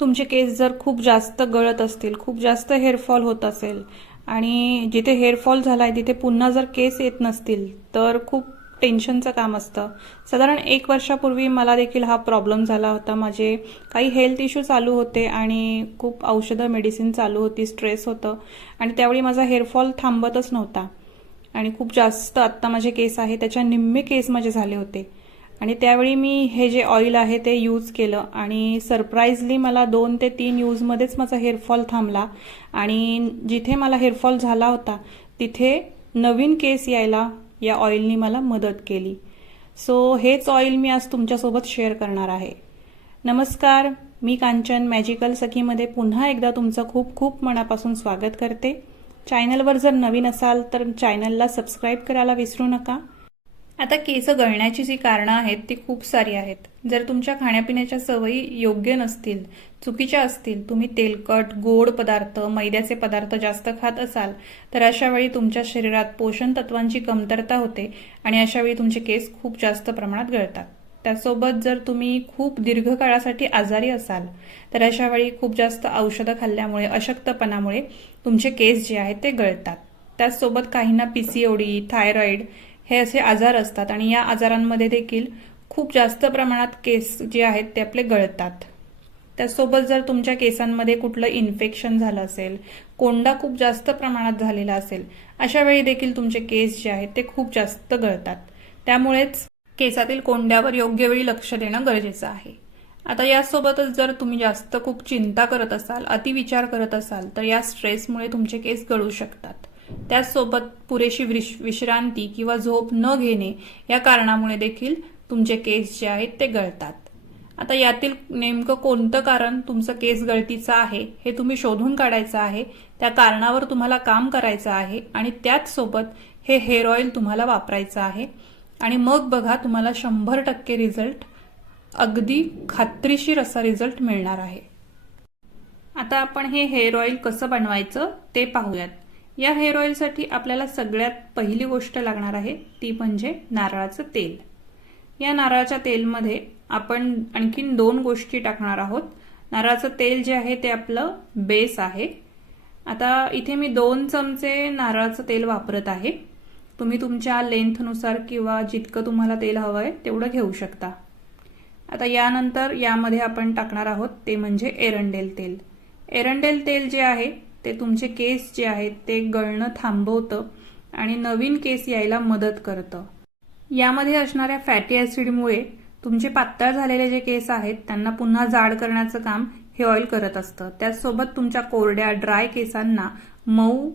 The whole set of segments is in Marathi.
तुमचे केस जर खूप जास्त गळत असतील खूप जास्त हेअरफॉल होत असेल आणि जिथे हेअरफॉल झाला आहे तिथे पुन्हा जर केस येत नसतील तर खूप टेन्शनचं काम असतं. साधारण एक वर्षापूर्वी मला देखील हा प्रॉब्लेम झाला होता. माझे काही हेल्थ इश्यू चालू होते आणि खूप औषधं मेडिसिन चालू होती स्ट्रेस होतं आणि त्यावेळी माझा हेअरफॉल थांबतच नव्हता. आणि खूप जास्त आत्ता माझे केस आहे त्याच्या निम्मे केस माझे झाले होते. आणि त्यावेळी मी हे जे ऑइल आहे ते यूज केलं आणि सरप्राईजली मला दोन ते तीन यूजमध्येच माझा हेअरफॉल थांबला. आणि जिथे मला हेअरफॉल झाला होता तिथे नवीन केस यायला या ऑइलनी मला मदत केली. सो हेच ऑइल मी आज तुमच्यासोबत शेअर करणार आहे. नमस्कार मी कांचन मॅजिकल सखीमध्ये पुन्हा एकदा तुमचं खूप खूप मनापासून स्वागत करते. चॅनलवर जर नवीन असाल तर चॅनलला सबस्क्राईब करायला विसरू नका. आता केस गळण्याची जी कारणं आहेत ती खूप सारी आहेत. जर तुमच्या खाण्यापिण्याच्या सवयी योग्य नसतील चुकीच्या असतील तुम्ही तेलकट गोड पदार्थ मैद्याचे पदार्थ जास्त खात असाल तर अशा वेळी तुमच्या शरीरात पोषण तत्वांची कमतरता होते आणि अशा वेळी तुमचे केस खूप जास्त प्रमाणात गळतात. त्यासोबत जर तुम्ही खूप दीर्घकाळासाठी आजारी असाल तर अशा वेळी खूप जास्त औषधं खाल्ल्यामुळे अशक्तपणामुळे तुमचे केस जे आहेत ते गळतात. त्याचसोबत काहींना पीसीओडी थायरॉईड हे असे आजार असतात आणि या आजारांमध्ये देखील खूप जास्त प्रमाणात केस जे आहेत ते आपले गळतात. त्यासोबत जर तुमच्या केसांमध्ये कुठलं इन्फेक्शन झालं असेल कोंडा खूप जास्त प्रमाणात झालेला असेल अशा वेळी देखील तुमचे केस जे आहेत ते खूप जास्त गळतात. त्यामुळेच केसातील कोंड्यावर योग्य वेळी लक्ष देणं गरजेचं आहे. आता यासोबतच जर तुम्ही जास्त खूप चिंता करत असाल अतिविचार करत असाल तर या स्ट्रेसमुळे तुमचे केस गळू शकतात. त्याचसोबत पुरेशी विश- विश्रांती किंवा झोप न घेणे या कारणामुळे देखील तुमचे केस जे आहेत ते गळतात. आता यातील नेमकं कोणतं कारण तुमचं केस गळतीचं आहे हे तुम्ही शोधून काढायचं आहे त्या कारणावर तुम्हाला काम करायचं आहे आणि त्याच सोबत हे हेअर ऑइल तुम्हाला वापरायचं आहे. आणि मग बघा तुम्हाला शंभर टक्के रिझल्ट अगदी खात्रीशीर असा रिझल्ट मिळणार आहे. आता आपण हे हेअर ऑइल कसं बनवायचं ते पाहूयात. या हेअर ऑइलसाठी आपल्याला सगळ्यात पहिली गोष्ट लागणार आहे ती म्हणजे नारळाचं तेल. या नारळाच्या तेलमध्ये आपण आणखीन दोन गोष्टी टाकणार आहोत. नारळाचं तेल जे आहे ते आपलं बेस आहे. आता इथे मी दोन चमचे नारळाचं तेल वापरत आहे. तुम्ही तुमच्या लेंथनुसार किंवा जितकं तुम्हाला तेल हवं आहे तेवढं घेऊ शकता. आता यानंतर यामध्ये आपण टाकणार आहोत ते म्हणजे एरंडेल तेल. एरंडेल तेल जे आहे ते तुमचे केस जे आहेत ते गळणं थांबवतं आणि नवीन केस यायला मदत करतं. यामध्ये असणाऱ्या फॅटी ॲसिडमुळे तुमचे पातळ झालेले जे केस आहेत त्यांना पुन्हा जाड करण्याचं काम हे ऑइल करत असतं. त्याचसोबत तुमच्या कोरड्या ड्राय केसांना मऊ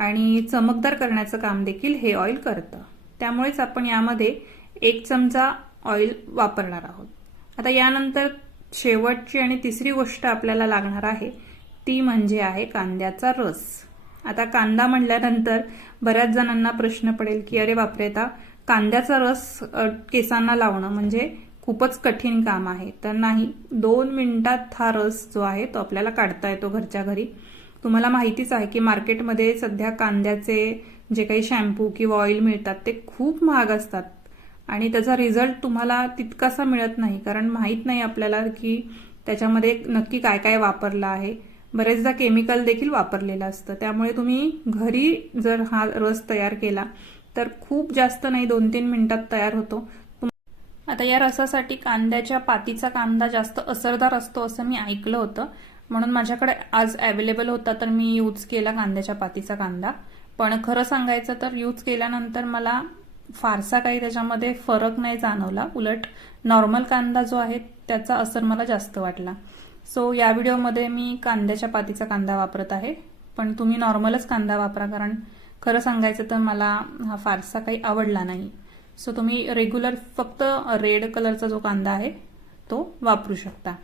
आणि चमकदार करण्याचं काम देखील हे ऑइल करतं. त्यामुळेच आपण यामध्ये एक चमचा ऑइल वापरणार आहोत. आता यानंतर शेवटची आणि तिसरी गोष्ट आपल्याला लागणार आहे ती म्हणजे आहे कांद्याचा रस. आता कांदा म्हणल्यानंतर बऱ्याच जणांना प्रश्न पडेल की अरे बापरे आता कांद्याचा रस केसांना लावणं म्हणजे खूपच कठीण काम आहे. तर नाही दोन मिनिटात हा रस जो आहे तो आपल्याला काढता येतो घरच्या घरी. तुम्हाला माहितीच आहे की मार्केटमध्ये सध्या कांद्याचे जे काही शॅम्पू किंवा ऑइल मिळतात ते खूप महाग असतात. आणि त्याचा रिझल्ट तुम्हाला तितकासा मिळत नाही कारण माहीत नाही आपल्याला की त्याच्यामध्ये नक्की काय काय वापरलं आहे. बरेचदा केमिकल देखील वापरलेलं असतं. त्यामुळे तुम्ही घरी जर हा रस तयार केला तर खूप जास्त नाही दोन तीन मिनिटात तयार होतो. आता या रसासाठी कांद्याच्या पातीचा कांदा जास्त असरदार असतो असं मी ऐकलं होतं. म्हणून माझ्याकडे आज अवेलेबल होता तर मी यूज केला कांद्याच्या पातीचा कांदा. पण खरं सांगायचं तर यूज केल्यानंतर मला फारसा काही त्याच्यामध्ये फरक नाही जाणवला. उलट नॉर्मल कांदा जो आहे त्याचा असर मला जास्त वाटला. सो या व्हिडिओमध्ये मी कांद्याच्या पातीचा कांदा वापरत आहे. पण तुम्ही नॉर्मलच कांदा वापरा कारण खरं सांगायचं तर मला हा फारसा काही आवडला नाही. सो तुम्ही रेग्युलर फक्त रेड कलरचा जो कांदा आहे तो वापरू शकता.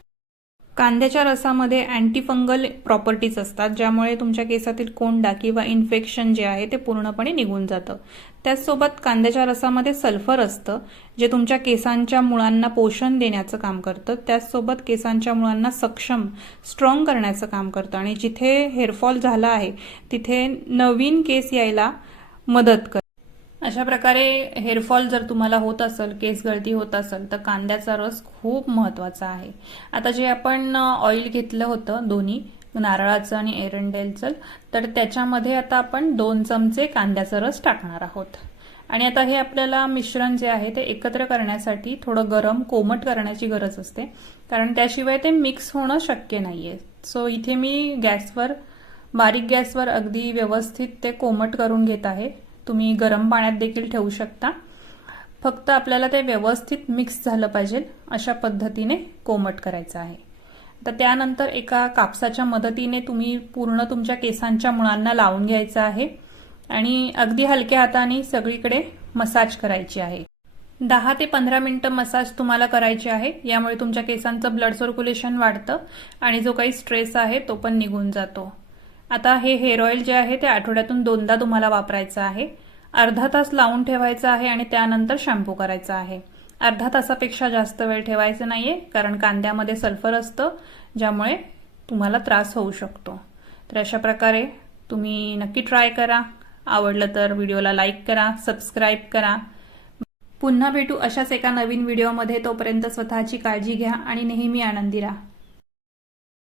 कांद्याच्या रसामध्ये अँटीफंगल प्रॉपर्टीज असतात ज्यामुळे तुमच्या केसातील कोंडा किंवा इन्फेक्शन जे आहे ते पूर्णपणे निघून जातं. त्याचसोबत कांद्याच्या रसामध्ये सल्फर असतं जे तुमच्या केसांच्या मुळांना पोषण देण्याचं काम करतं. त्याचसोबत केसांच्या मुळांना सक्षम स्ट्रॉंग करण्याचं काम करतं. आणि जिथे हेअरफॉल झाला आहे तिथे नवीन केस यायला मदत करतं. अशा प्रकारे हेअरफॉल जर तुम्हाला होत असेल केस गळती होत असेल तर कांद्याचा रस खूप महत्त्वाचा आहे. आता जे आपण ऑइल घेतलं होतं दोन्ही नारळाचं आणि एरंडेलचं तर त्याच्यामध्ये आता आपण दोन चमचे कांद्याचा रस टाकणार आहोत. आणि आता हे आपल्याला मिश्रण जे आहे ते एकत्र करण्यासाठी थोडं गरम कोमट करण्याची गरज असते. कारण त्याशिवाय ते मिक्स होणं शक्य नाहीये. सो इथे मी गॅसवर बारीक गॅसवर अगदी व्यवस्थित ते कोमट करून घेत आहे. तुम्ही गरम पाण्यात देखील ठेवू शकता. फक्त आपल्याला ते व्यवस्थित मिक्स झालं पाहिजे अशा पद्धतीने कोमट करायचं आहे. तर त्यानंतर एका कापसाच्या मदतीने तुम्ही पूर्ण तुमच्या केसांच्या मुळांना लावून घ्यायचं आहे. आणि अगदी हलक्या हाताने सगळीकडे मसाज करायची आहे. दहा ते पंधरा मिनिटं मसाज तुम्हाला करायची आहे. यामुळे तुमच्या केसांचं ब्लड सर्क्युलेशन वाढतं आणि जो काही स्ट्रेस आहे तो पण निघून जातो. आता हे हेअर ऑइल जे आहे ते आठवड्यातून दोनदा तुम्हाला वापरायचं आहे. अर्धा तास लावून ठेवायचं आहे आणि त्यानंतर शॅम्पू करायचा आहे. अर्धा तासापेक्षा जास्त वेळ ठेवायचं नाहीये कारण कांद्यामध्ये सल्फर असतं ज्यामुळे तुम्हाला त्रास होऊ शकतो. तर अशा प्रकारे तुम्ही नक्की ट्राय करा. आवडलं तर व्हिडिओला लाईक करा सबस्क्राईब करा. पुन्हा भेटू अशाच एका नवीन व्हिडिओमध्ये तोपर्यंत स्वतःची काळजी घ्या आणि नेहमी आनंदी राहा.